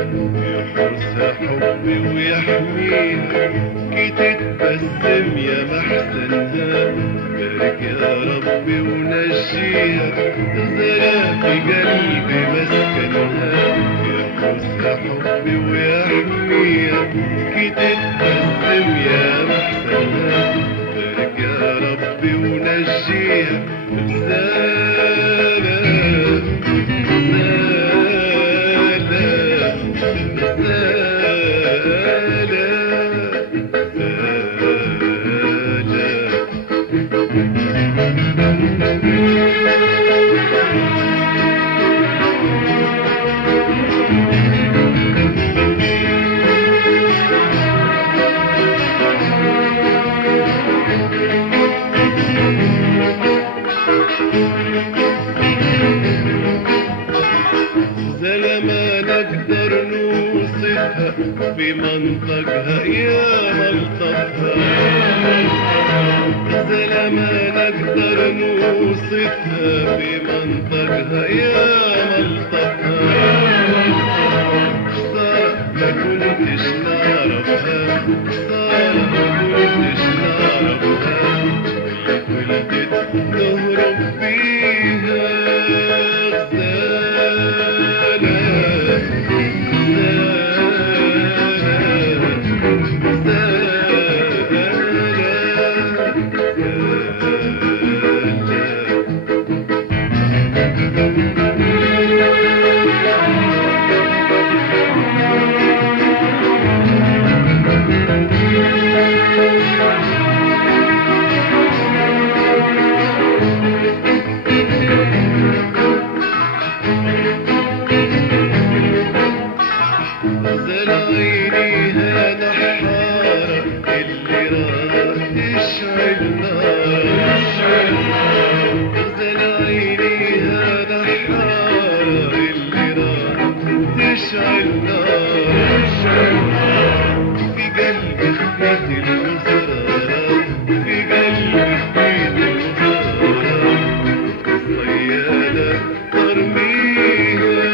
يحرسها حبي ويحميها كي تتبسم يا محسنها بارك يا ربي ونجيها زرع في قلبي مسكنها يحرسها حبي ويحميها كي تتبسم يا محسنها بارك يا ربي ونجيها زلمة نقدر نوصفها بمنطقها يا ملطفها زلمة نقدر نوصفها بمنطقها يا ملطفها صار ما كنتش نعرفها صار ما كنتش نعرفها ولدت نهرب فيها زرعينيها نحارة اللي راح تشعل نار زرعينيها نحارة اللي راح تشعل نار في قلبي خفيت المزرارة في قلبي خفيت المزرارة صيادة ترميها